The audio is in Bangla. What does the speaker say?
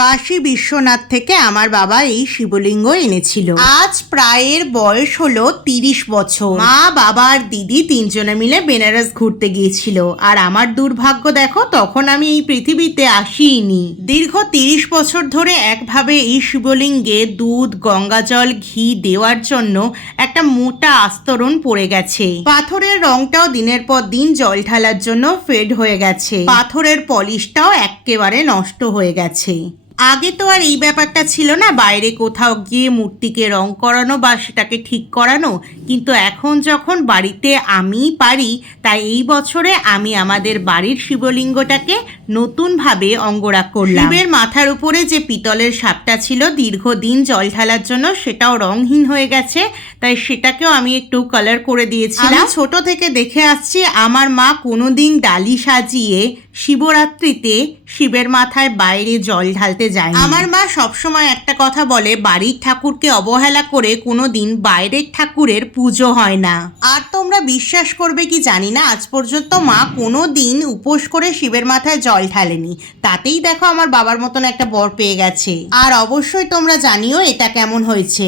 কাশী বিশ্বনাথ থেকে আমার বাবা এই শিবলিঙ্গ এনেছিল। আজ প্রায়ের বয়স হলো 30 বছর। মা, বাবা আর দিদি তিনজনে মিলে বেনারস ঘুরতে গিয়েছিল। আর আমার দুর্ভাগ্য দেখো, তখন আমি এই পৃথিবীতে আসিনি। দীর্ঘ 30 বছর ধরে একভাবে এই শিবলিঙ্গে দুধ, গঙ্গাজল, ঘি দেওয়ার জন্য একটা মোটা আস্তরণ পড়ে গেছে। পাথরের রংটাও দিনের পর দিন জল ঢালার জন্য ফেড হয়ে গেছে। পাথরের পলিশটাও একেবারে নষ্ট হয়ে গেছে। আগে তো আর এই ব্যাপারটা ছিল না, বাইরে কোথাও গিয়ে মূর্তিকে রং করানো বা সেটাকে ঠিক করানো। কিন্তু এখন যখন বাড়িতে আমিই পারি, তাই এই বছরে আমি আমাদের বাড়ির শিবলিঙ্গটাকে নতুনভাবে অঙ্গরাগ করলাম। শিবের মাথার উপরে যে পিতলের সাপটা ছিল দীর্ঘদিন জল ঢালার জন্য, সেটাও রংহীন হয়ে গেছে, তাই সেটাকেও আমি একটু কালার করে দিয়েছিলাম। ছোট থেকে দেখে আসছি আমার মা কোনোদিন ডালি সাজিয়ে শিবরাত্রিতে শিবের মাথায় বাইরে জল ঢালতে যায়। আমার মা সবসময় একটা কথা বলে, বাড়ির ঠাকুরকে অবহেলা করে কোনোদিন বাইরের ঠাকুরের পুজো হয় না। আর তোমরা বিশ্বাস করবে কি জানি না, আজ পর্যন্ত মা কোনোদিন উপোস করে শিবের মাথায় জল ঢালেনি। তাতেই দেখো আমার বাবার মতন একটা বর পেয়ে গেছে। আর অবশ্যই তোমরা জানিও এটা কেমন হয়েছে।